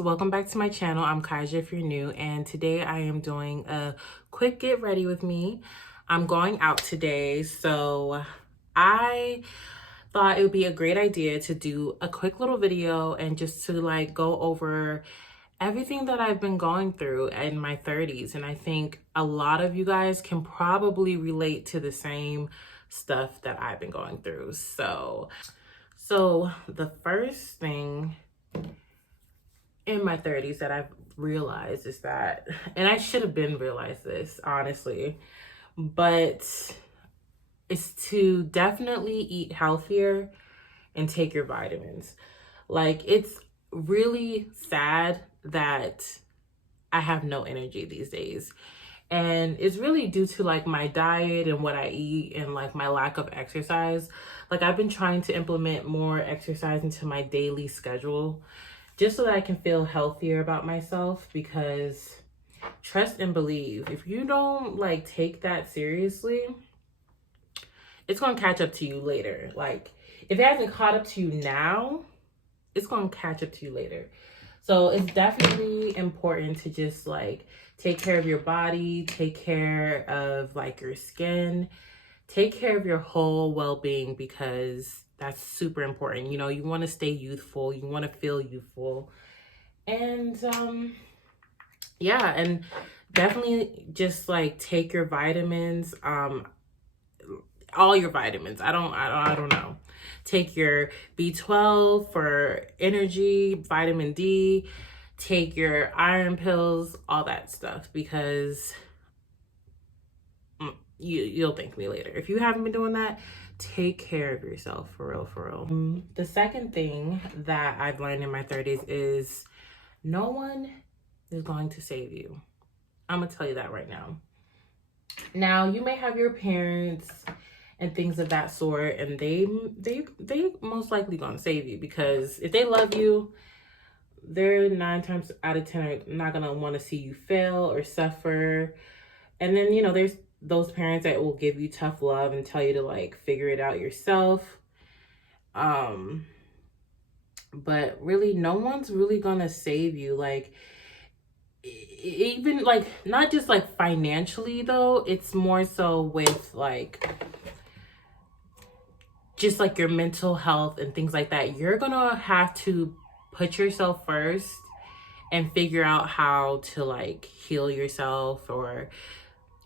guys, welcome back to my channel. I'm Kaja if you're new, and today I am doing a quick get ready with me. I'm going out today, so I thought it would be a great idea to do a quick little video and just to like go over everything that I've been going through in my 30s. And I think a lot of you guys can probably relate to the same stuff that I've been going through. So the first thing in my 30s that I've realized is that, and I should have been realized this, honestly, but it's to definitely eat healthier and take your vitamins. Like, it's really sad that I have no energy these days. And it's really due to like my diet and what I eat and like my lack of exercise. Like, I've been trying to implement more exercise into my daily schedule just so that I can feel healthier about myself, because trust and believe, if you don't like take that seriously, it's going to catch up to you later. Like, if it hasn't caught up to you now, it's going to catch up to you later. So it's definitely important to just like take care of your body, take care of like your skin, take care of your whole well-being, because that's super important. You know, you want to stay youthful, you want to feel youthful. And yeah, and definitely just like take your vitamins, all your vitamins. I don't know. Take your B12 for energy, vitamin D, take your iron pills, all that stuff, because you'll thank me later. If you haven't been doing that, take care of yourself, for real, for real. The second thing that I've learned in my 30s is no one is going to save you. I'm gonna tell you that right now. Now, you may have your parents and things of that sort, and they most likely gonna save you, because if they love you, they're 9 times out of 10 are not gonna want to see you fail or suffer. And then, you know, there's those parents that will give you tough love and tell you to like figure it out yourself. But really, no one's really gonna save you. Like, even like, not just like financially though, it's more so with like just like your mental health and things like that. You're gonna have to put yourself first and figure out how to like heal yourself. Or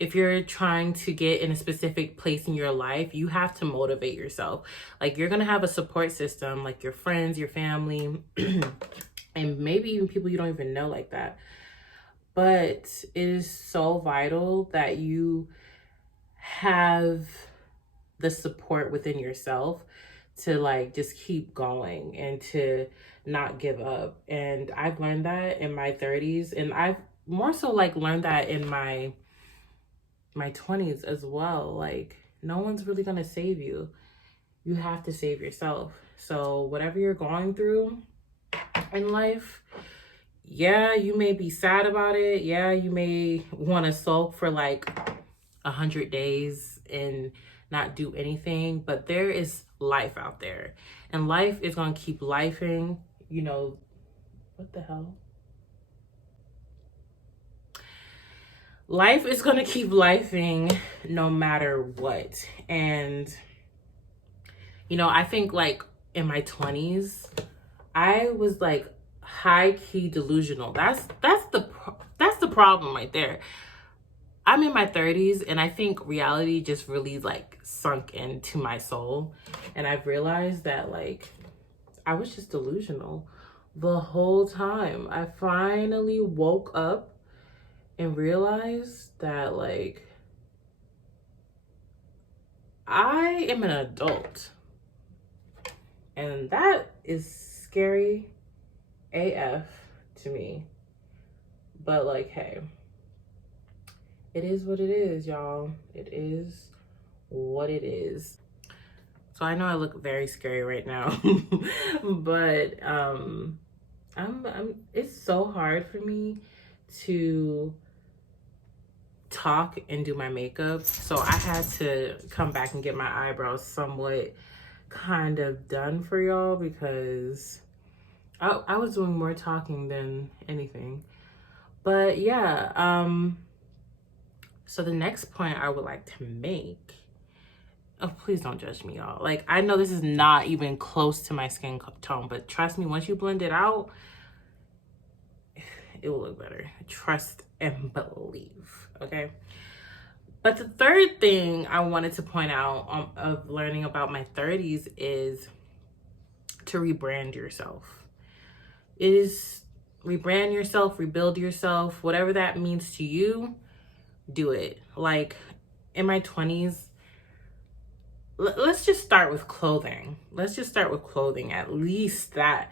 if you're trying to get in a specific place in your life, you have to motivate yourself. Like, you're gonna have a support system, like your friends, your family, and maybe even people you don't even know like that. But it is so vital that you have the support within yourself to like just keep going and to not give up. And I've learned that in my 30s, and I've more so like learned that in my 20s as well. Like, no one's really gonna save you. You have to save yourself. So whatever you're going through in life, yeah, you may be sad about it. Yeah, you may want to sulk for like 100 days and not do anything, but there is life out there, and life is gonna keep lifing. You know, what the hell? Life is gonna keep lifing no matter what. And you know, I think like in my 20s, I was like high-key delusional. That's the problem right there. I'm in my 30s, and I think reality just really like sunk into my soul, and I've realized that like I was just delusional the whole time. I finally woke up and realized that like I am an adult, and that is scary AF to me. But like, hey, it is what it is, y'all. It is what it is. So I know I look very scary right now, but it's so hard for me to talk and do my makeup. So I had to come back and get my eyebrows somewhat kind of done for y'all, because I was doing more talking than anything. But yeah, so the next point I would like to make, oh, please don't judge me, y'all. Like, I know this is not even close to my skin tone, but trust me, once you blend it out, it will look better. Trust and believe, okay? But the third thing I wanted to point out of learning about my 30s is to rebrand yourself. Is rebrand yourself, rebuild yourself, whatever that means to you, do it. Like in my 20s, let's just start with clothing. Let's just start with clothing. At least that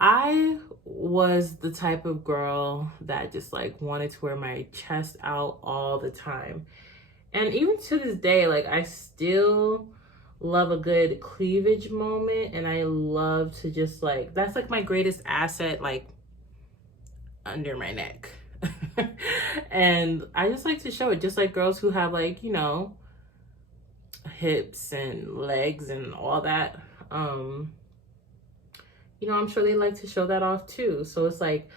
I was the type of girl that just like wanted to wear my chest out all the time. And even to this day, like I still love a good cleavage moment, and I love to just like, that's like my greatest asset, like under my neck. And I just like to show it, just like girls who have like, you know, hips and legs and all that. You know, I'm sure they like to show that off too. So it's like,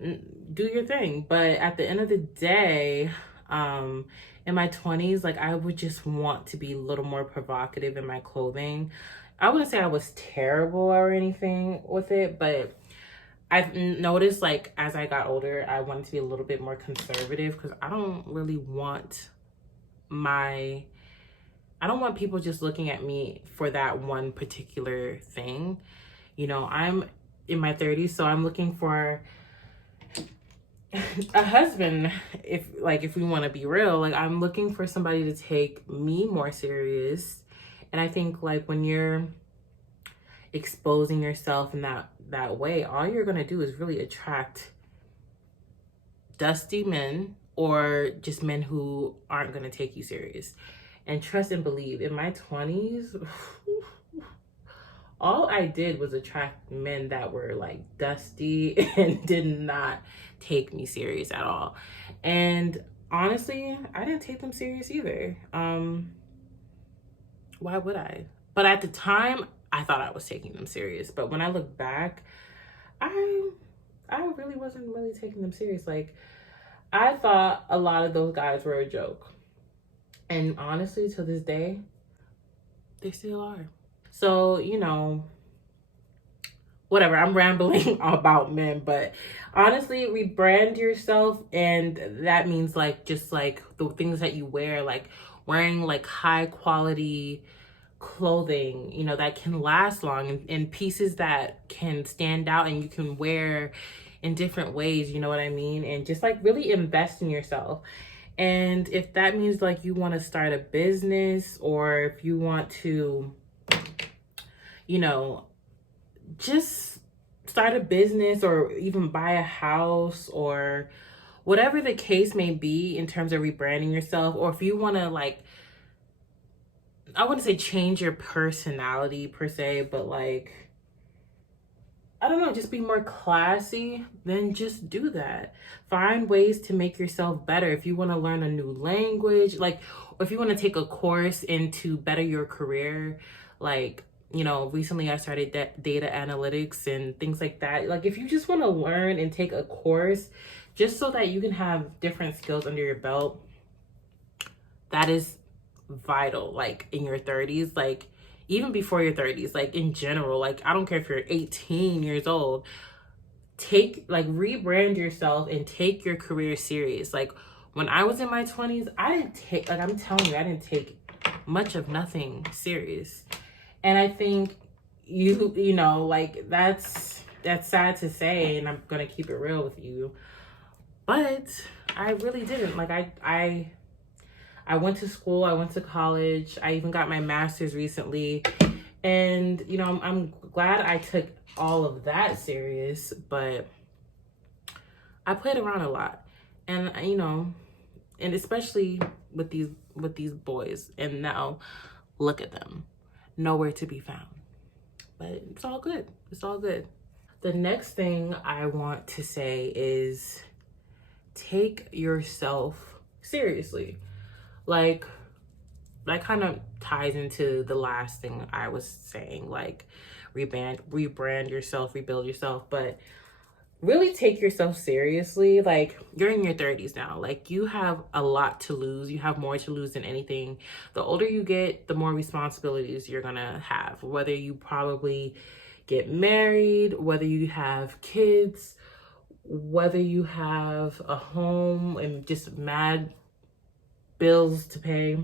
do your thing. But at the end of the day, in my 20s, like I would just want to be a little more provocative in my clothing. I wouldn't say I was terrible or anything with it, but I've noticed like as I got older, I wanted to be a little bit more conservative because I don't really want I don't want people just looking at me for that one particular thing. You know, I'm in my 30s, so I'm looking for a husband. If we want to be real, like I'm looking for somebody to take me more serious. And I think like when you're exposing yourself in that way, all you're going to do is really attract dusty men or just men who aren't going to take you serious. And trust and believe, in my 20s, all I did was attract men that were like dusty and did not take me serious at all. And honestly, I didn't take them serious either. Why would I? But at the time, I thought I was taking them serious. But when I look back, I really wasn't really taking them serious. Like I thought a lot of those guys were a joke. And honestly, to this day, they still are. So, you know, whatever, I'm rambling about men, but honestly, rebrand yourself. And that means like, just like the things that you wear, like wearing like high quality clothing, you know, that can last long, and pieces that can stand out and you can wear in different ways, you know what I mean? And just like really invest in yourself. And if that means like you want to start a business, or if you want to, you know, just start a business or even buy a house or whatever the case may be in terms of rebranding yourself, or if you want to like, I wouldn't say change your personality per se, but like, I don't know, just be more classy, then just do that. Find ways to make yourself better. If you want to learn a new language, like, or if you want to take a course into better your career, like, you know, recently I started data analytics and things like that. Like, if you just want to learn and take a course just so that you can have different skills under your belt, that is vital. Like in your 30s, like even before your 30s, like in general, like I don't care if you're 18 years old, take like rebrand yourself and take your career serious. Like when I was in my 20s, I didn't take, like I'm telling you, I didn't take much of nothing serious. And I think you know, like that's sad to say, and I'm gonna keep it real with you, but I really didn't. Like I went to school, I went to college, I even got my master's recently. And, you know, I'm glad I took all of that serious, but I played around a lot. And, you know, and especially with these boys. And now look at them. Nowhere to be found. But it's all good. It's all good. The next thing I want to say is take yourself seriously. Like, that kind of ties into the last thing I was saying, like rebrand yourself, rebuild yourself, but really take yourself seriously. Like, you're in your 30s now. Like, you have a lot to lose. You have more to lose than anything. The older you get, the more responsibilities you're gonna have. Whether you probably get married, whether you have kids, whether you have a home and just mad bills to pay,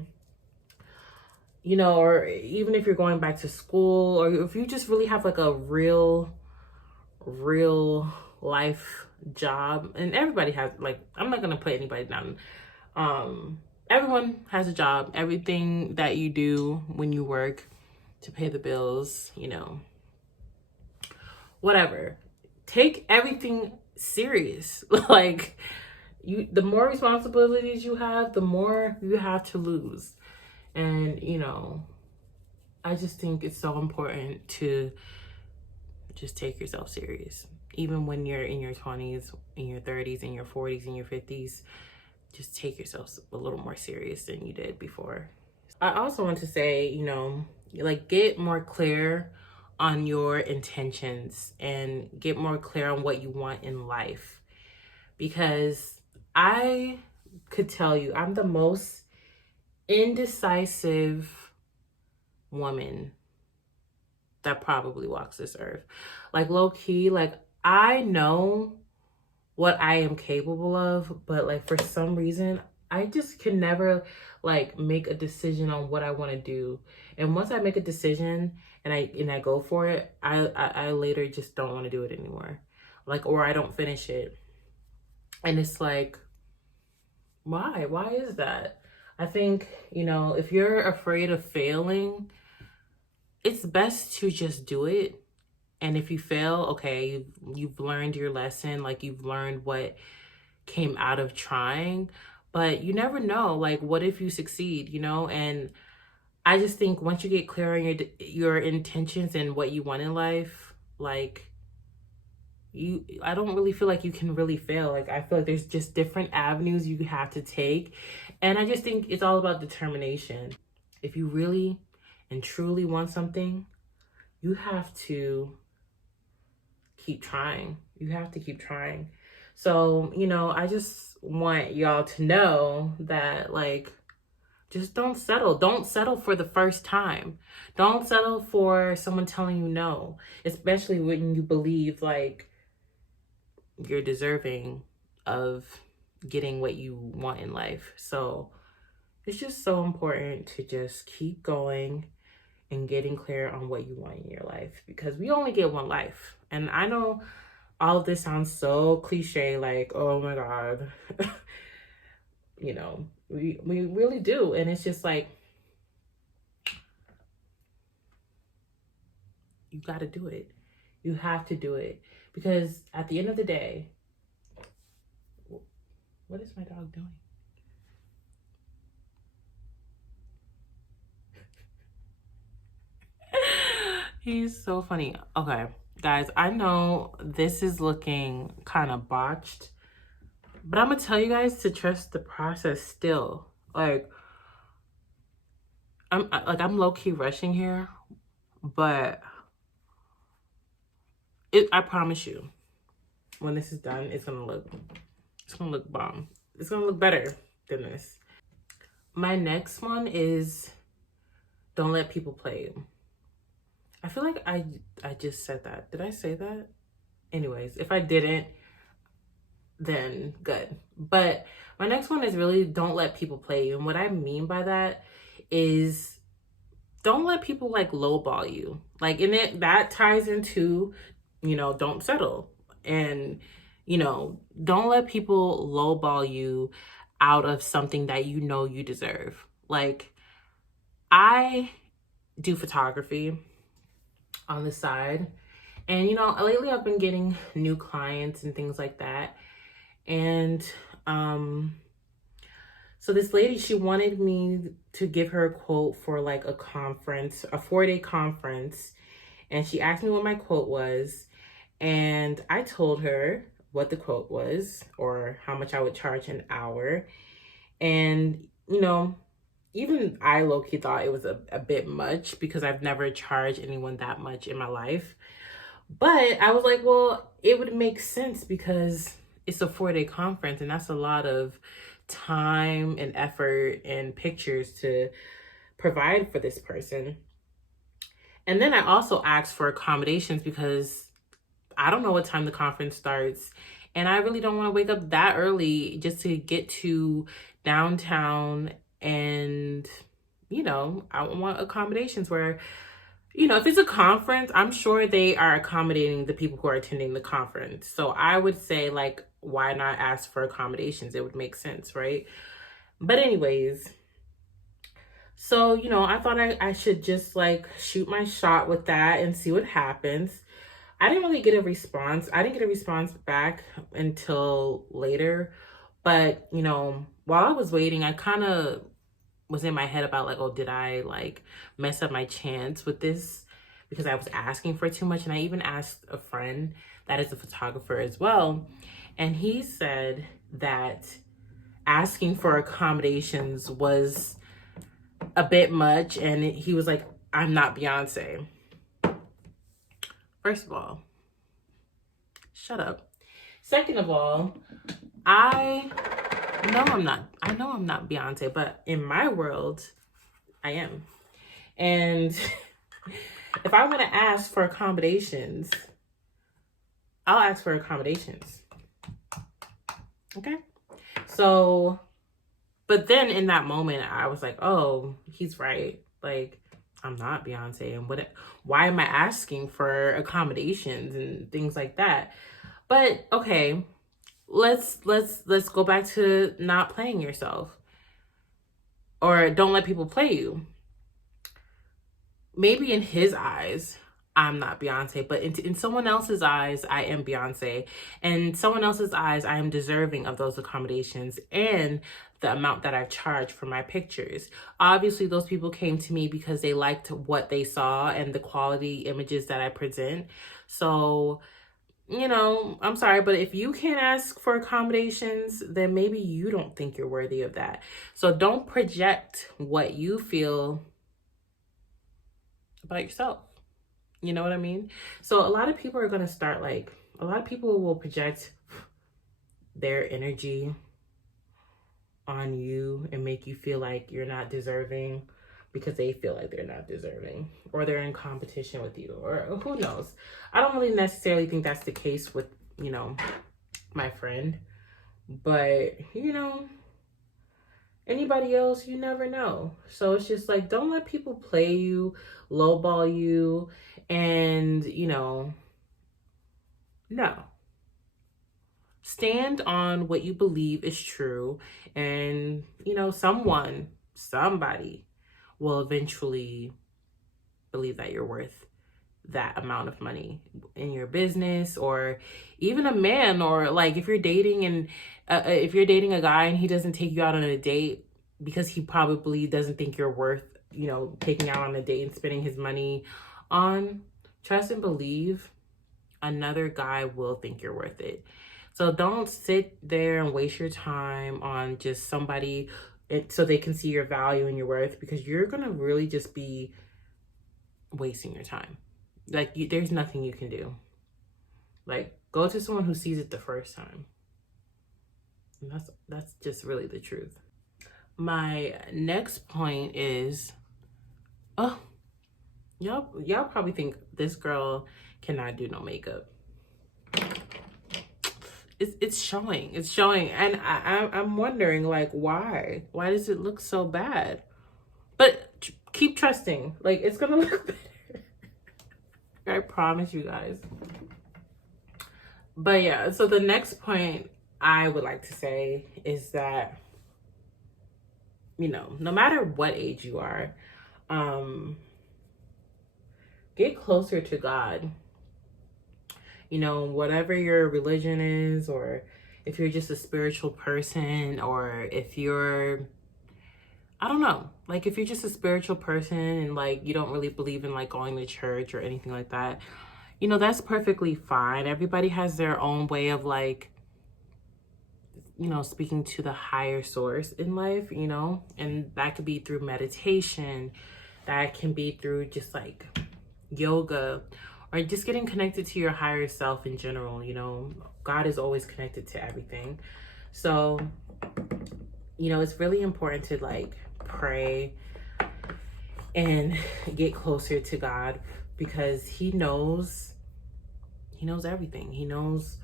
you know, or even if you're going back to school, or if you just really have like a real life job. And everybody has, like, I'm not gonna put anybody down. Everyone has a job. Everything that you do when you work to pay the bills, you know, whatever, take everything serious. Like, the more responsibilities you have, the more you have to lose. And, you know, I just think it's so important to just take yourself serious. Even when you're in your 20s, in your 30s, in your 40s, in your 50s, just take yourself a little more serious than you did before. I also want to say, you know, like, get more clear on your intentions and get more clear on what you want in life. Because I could tell you, I'm the most indecisive woman that probably walks this earth. Like, low key, like, I know what I am capable of, but like, for some reason, I just can never like make a decision on what I want to do. And once I make a decision and I go for it, I later just don't want to do it anymore. Like, or I don't finish it. And it's like, why? Why is that? I think, you know, if you're afraid of failing, it's best to just do it. And if you fail, okay, you've learned your lesson, like, you've learned what came out of trying, but you never know, like, what if you succeed, you know? And I just think once you get clear on your intentions and what you want in life, like, I don't really feel like you can really fail. Like, I feel like there's just different avenues you have to take. And I just think it's all about determination. If you really and truly want something, you have to keep trying. You have to keep trying. So, you know, I just want y'all to know that, like, just don't settle. Don't settle for the first time. Don't settle for someone telling you no, especially when you believe, like, you're deserving of getting what you want in life. So it's just so important to just keep going and getting clear on what you want in your life, because we only get one life. And I know all of this sounds so cliche, like, oh my God, you know, we really do. And it's just like, you got to do it. You have to do it, because at the end of the day, what is my dog doing? He's so funny. Okay, guys, I know this is looking kind of botched, but I'm gonna tell you guys to trust the process still. Like, I'm low-key rushing here, but I promise you, when this is done, it's gonna look bomb. It's gonna look better than this. My next one is, don't let people play you. I feel like I just said that. Did I say that? Anyways, if I didn't, then good. But my next one is really, don't let people play you. And what I mean by that is, don't let people like lowball you. Like, that ties into, you know, don't settle. And, you know, don't let people lowball you out of something that you know you deserve. Like, I do photography on the side, and, you know, lately I've been getting new clients and things like that. And so this lady, she wanted me to give her a quote for like a conference, a 4-day conference. And she asked me what my quote was. And I told her what the quote was, or how much I would charge an hour. And, you know, even I low-key thought it was a bit much because I've never charged anyone that much in my life. But I was like, well, it would make sense because it's a 4-day conference and that's a lot of time and effort and pictures to provide for this person. And then I also asked for accommodations because I don't know what time the conference starts. And I really don't want to wake up that early just to get to downtown. And, I want accommodations where, if it's a conference, I'm sure they are accommodating the people who are attending the conference. So I would say, like, why not ask for accommodations? It would make sense, right? But anyways, so, I thought I should just like shoot my shot with that and see what happens. I didn't really get a response. I didn't get a response back until later. But, while I was waiting, I kind of was in my head about like, oh, did I like mess up my chance with this? Because I was asking for too much. And I even asked a friend that is a photographer as well. And he said that asking for accommodations was a bit much. And he was like, I'm not Beyonce. First of all, shut up. Second of all, I know I'm not Beyonce, but in my world, I am. And if I want to ask for accommodations, I'll ask for accommodations. Okay? So, but then in that moment, I was like, oh, he's right. Like, I'm not Beyonce. And why am I asking for accommodations and things like that? But okay, let's go back to not playing yourself, or don't let people play you. Maybe in his eyes, I'm not Beyonce, but in someone else's eyes, I am Beyonce. And in someone else's eyes, I am deserving of those accommodations and the amount that I've charged for my pictures. Obviously, those people came to me because they liked what they saw and the quality images that I present. So, I'm sorry, but if you can't ask for accommodations, then maybe you don't think you're worthy of that. So don't project what you feel about yourself. You know what I mean? So a lot of people are going to start a lot of people will project their energy on you and make you feel like you're not deserving because they feel like they're not deserving, or they're in competition with you, or who knows. I don't really necessarily think that's the case with, my friend, but anybody else, you never know. So it's just like, don't let people play you, lowball you, and no. Stand on what you believe is true, and somebody will eventually believe that you're worth that amount of money in your business, or even a man, or like if you're dating a guy and he doesn't take you out on a date because he probably doesn't think you're worth, taking out on a date and spending his money on, trust and believe another guy will think you're worth it. So don't sit there and waste your time on just somebody so they can see your value and your worth, because you're going to really just be wasting your time. Like, there's nothing you can do. Like, go to someone who sees it the first time. And that's just really the truth. My next point is, y'all probably think this girl cannot do no makeup. It's showing, and I'm wondering, like, why does it look so bad? But keep trusting, like, it's gonna look better. I promise you guys. But yeah, so the next point I would like to say is that, no matter what age you are, get closer to God. Whatever your religion is, or if you're just a spiritual person, or if you're, I don't know, like if you're just a spiritual person and like you don't really believe in like going to church or anything like that, that's perfectly fine. Everybody has their own way of like speaking to the higher source in life, and that could be through meditation, that can be through just like yoga, or just getting connected to your higher self in general. God is always connected to everything. So, it's really important to like pray and get closer to God, because he knows everything. He knows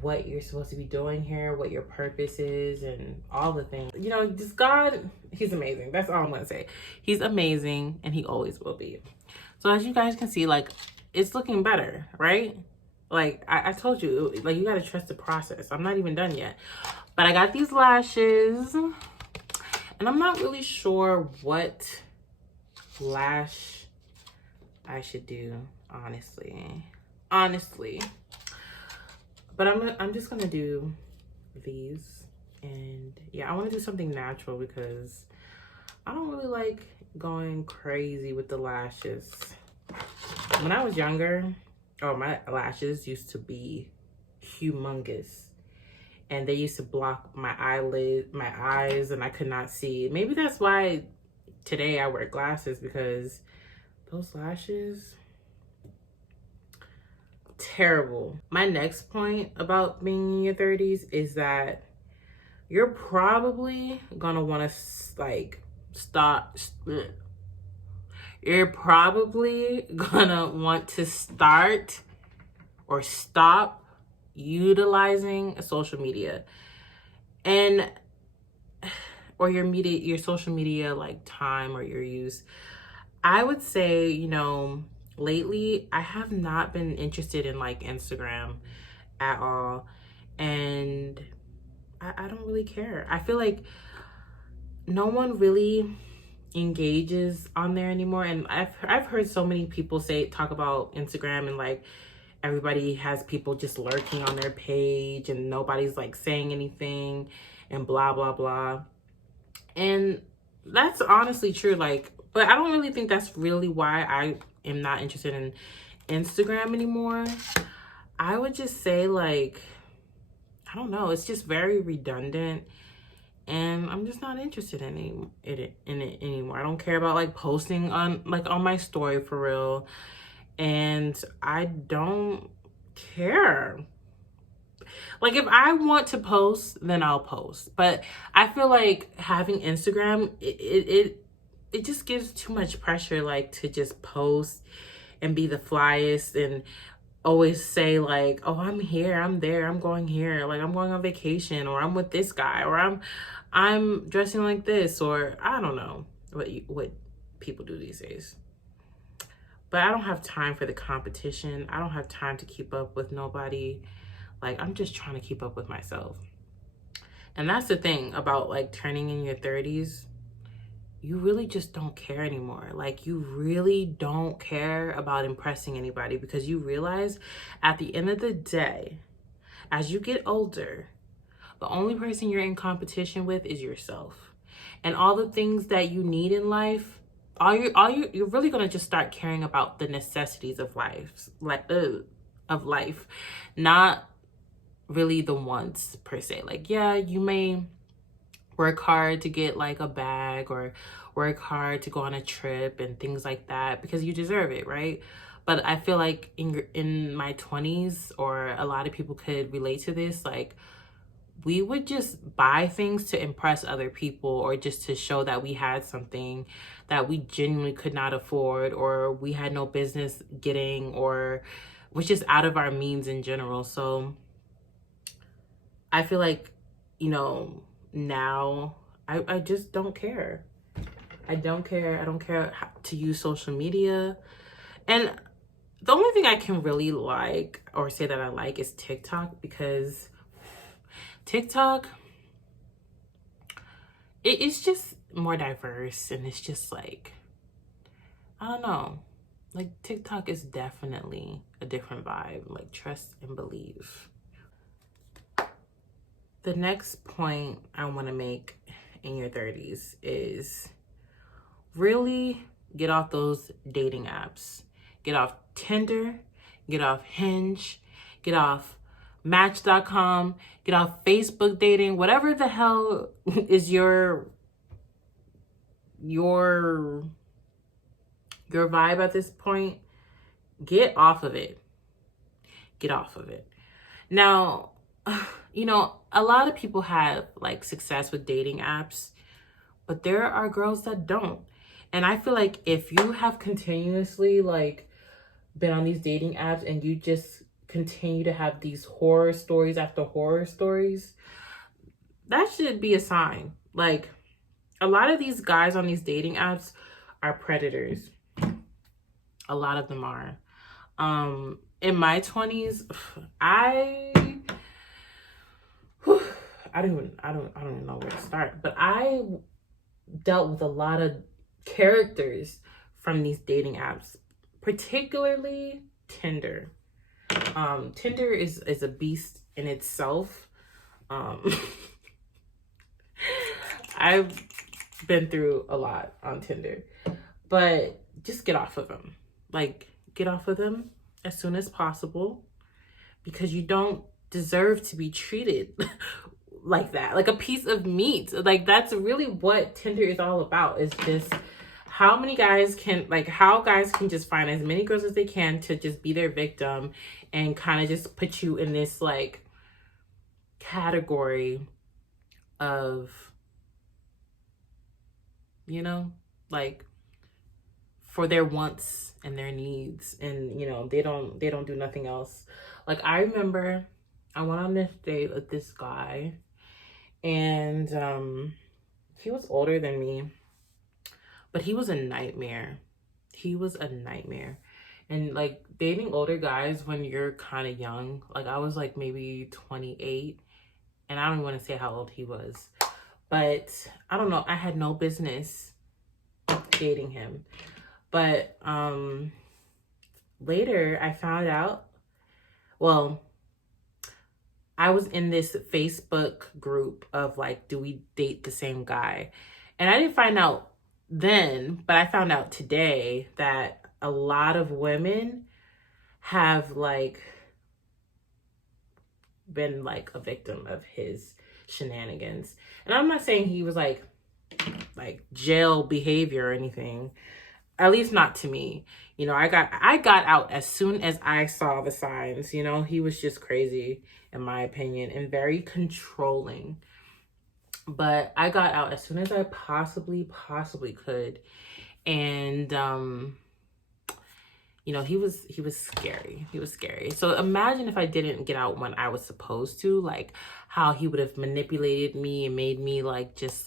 what you're supposed to be doing here, what your purpose is, and all the things. Just God, he's amazing. That's all I'm gonna say. He's amazing, and he always will be. So as you guys can see, like, it's looking better, right? Like I told you, like, you gotta trust the process. I'm not even done yet. But I got these lashes, and I'm not really sure what lash I should do, honestly. But I'm just gonna do these. And yeah, I want to do something natural because I don't really like going crazy with the lashes. When I was younger, my lashes used to be humongous, and they used to block my eyes, and I could not see. Maybe that's why today I wear glasses, because those lashes, terrible. My next point about being in your 30s is that you're probably gonna want to like you're probably gonna want to start or stop utilizing social media, and or your social media like time, or your use. I would say, lately I have not been interested in like Instagram at all, and I don't really care. I feel like no one really engages on there anymore, and I've heard so many people talk about Instagram, and like everybody has people just lurking on their page, and nobody's like saying anything, and blah blah blah. And that's honestly true, like, but I don't really think that's really why I am not interested in Instagram anymore. I would just say, like, I don't know, it's just very redundant, and I'm just not interested in it anymore. I don't care about like posting on my story for real, and I don't care. Like, if I want to post, then I'll post. But I feel like having Instagram, it just gives too much pressure, like, to just post and be the flyest and always say like, oh, I'm here, I'm there, I'm going here, like I'm going on vacation, or I'm with this guy, or I'm dressing like this, or I don't know what people do these days. But I don't have time for the competition. I don't have time to keep up with nobody. Like, I'm just trying to keep up with myself. And that's the thing about like turning in your 30s. You really just don't care anymore. Like, you really don't care about impressing anybody, because you realize at the end of the day, as you get older, the only person you're in competition with is yourself. And all the things that you need in life, you're really gonna just start caring about the necessities of life, not really the wants per se. Like, yeah, you may work hard to get like a bag, or work hard to go on a trip and things like that, because you deserve it, right? But I feel like in my 20s, or a lot of people could relate to this, like, we would just buy things to impress other people, or just to show that we had something that we genuinely could not afford, or we had no business getting, or was just out of our means in general. So I feel like, now I just don't care. I don't care how to use social media. And the only thing I can really like, or say that I like, is TikTok, because TikTok, it's just more diverse, and it's just like, I don't know, like, TikTok is definitely a different vibe. Like, trust and believe. The next point I want to make in your 30s is really get off those dating apps. Get off Tinder, get off Hinge, get off Match.com, get off Facebook dating, whatever the hell is your vibe at this point. Get off of it. Get off of it. Now, you know, a lot of people have like success with dating apps, but there are girls that don't. And I feel like if you have continuously like been on these dating apps and you just continue to have these horror stories after horror stories, that should be a sign. Like, a lot of these guys on these dating apps are predators. A lot of them are. In my 20s, I don't even know where to start, but I dealt with a lot of characters from these dating apps, particularly Tinder. Tinder is a beast in itself. I've been through a lot on Tinder, but just get off of them. Like, get off of them as soon as possible, because you don't deserve to be treated like that, like a piece of meat. Like, that's really what Tinder is all about, is just how guys can just find as many girls as they can to just be their victim and kind of just put you in this like category of, you know, like for their wants and their needs, and you know, they don't do nothing else. Like, I remember I went on this date with this guy, and he was older than me, but he was a nightmare. He was a nightmare. And like, dating older guys when you're kind of young, like I was like maybe 28, and I don't want to say how old he was, but I don't know, I had no business dating him. But later I found out, well, I was in this Facebook group of like, do we date the same guy? And I didn't find out then, but I found out today that a lot of women have like been like a victim of his shenanigans. And I'm not saying he was like jail behavior or anything, at least not to me. You know, I got out as soon as I saw the signs. You know, he was just crazy in my opinion and very controlling. But I got out as soon as I possibly could. And you know, he was scary. He was scary. So imagine if I didn't get out when I was supposed to, like how he would have manipulated me and made me like just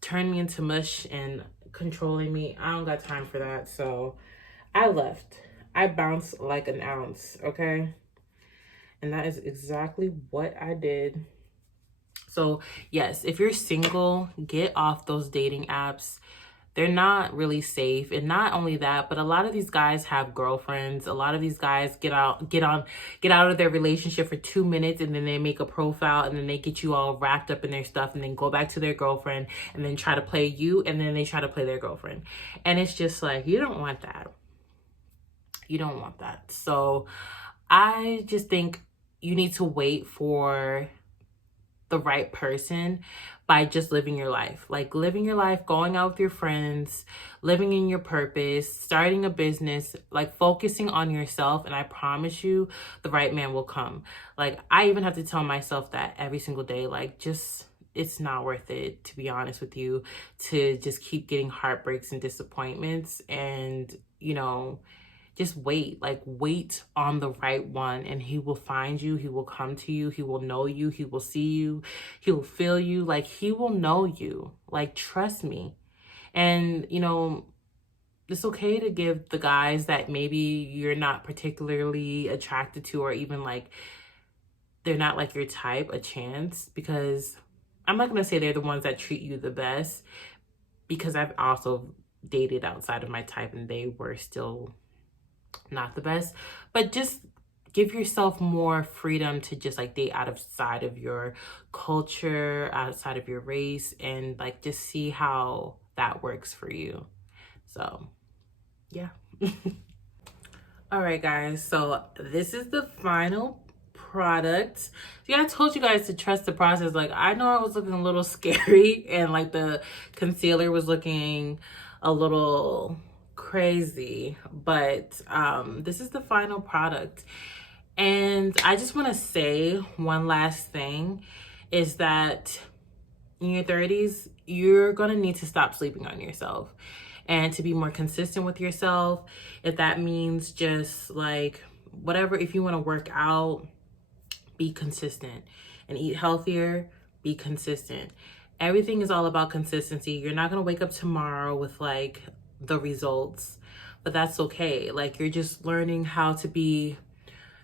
turn me into mush and controlling me. I don't got time for that. So I left. I bounced like an ounce, okay? And that is exactly what I did. So yes, if you're single, get off those dating apps. They're not really safe. And not only that, but a lot of these guys have girlfriends. A lot of these guys get out of their relationship for 2 minutes, and then they make a profile, and then they get you all wrapped up in their stuff, and then go back to their girlfriend, and then try to play you, and then they try to play their girlfriend. And it's just like, you don't want that. You don't want that. So I just think you need to wait for the right person by just living your life. Like living your life, going out with your friends, living in your purpose, starting a business, like focusing on yourself. And I promise you, the right man will come. Like, I even have to tell myself that every single day, like, just, it's not worth it, to be honest with you, to just keep getting heartbreaks and disappointments. And, you know, just wait, like wait on the right one, and he will find you. He will come to you. He will know you. He will see you. He will feel you. Like, he will know you. Like, trust me. And, you know, it's okay to give the guys that maybe you're not particularly attracted to, or even like they're not like your type, a chance, because I'm not going to say they're the ones that treat you the best, because I've also dated outside of my type and they were still not the best. But just give yourself more freedom to just like date outside of your culture, outside of your race, and like just see how that works for you. So yeah. All right, guys, so this is the final product. Yeah, I told you guys to trust the process. Like, I know I was looking a little scary and like the concealer was looking a little crazy, but this is the final product. And I just want to say one last thing is that in your 30s, you're going to need to stop sleeping on yourself and to be more consistent with yourself. If that means just like whatever, if you want to work out, be consistent, and eat healthier, be consistent. Everything is all about consistency. You're not going to wake up tomorrow with like the results, but that's okay. Like, you're just learning how to be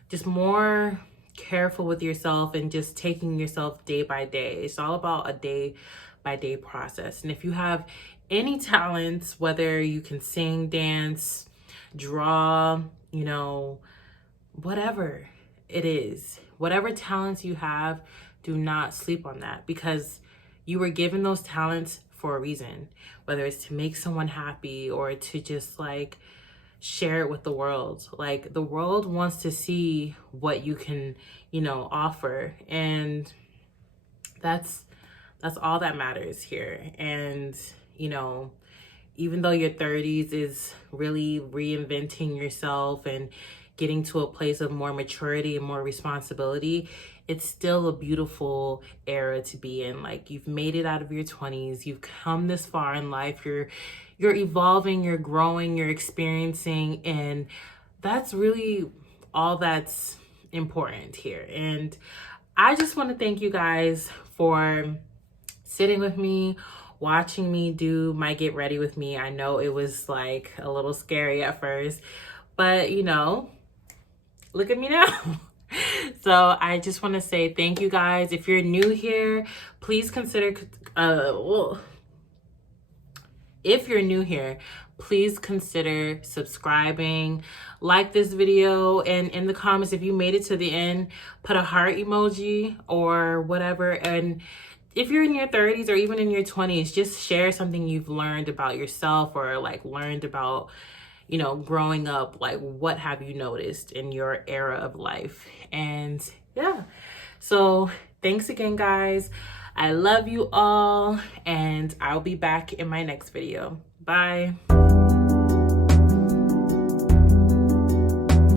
just more careful with yourself and just taking yourself day by day. It's all about a day by day process. And if you have any talents, whether you can sing, dance, draw, you know, whatever it is, whatever talents you have, do not sleep on that, because you were given those talents for a reason, whether it's to make someone happy or to just like share it with the world. Like, the world wants to see what you can, you know, offer, and that's all that matters here. And you know, even though your 30s is really reinventing yourself and getting to a place of more maturity and more responsibility, it's still a beautiful era to be in. Like, you've made it out of your 20s, you've come this far in life, you're evolving, you're growing, you're experiencing, and that's really all that's important here. And I just want to thank you guys for sitting with me, watching me do my get ready with me. I know it was like a little scary at first, but you know, look at me now. So I just want to say thank you guys. If you're new here, please consider if you're new here, please consider subscribing, like this video, and in the comments, if you made it to the end, put a heart emoji or whatever. And if you're in your 30s or even in your 20s, just share something you've learned about yourself or like learned about, you know, growing up. Like, what have you noticed in your era of life? And yeah, so thanks again, guys. I love you all, and I'll be back in my next video. Bye.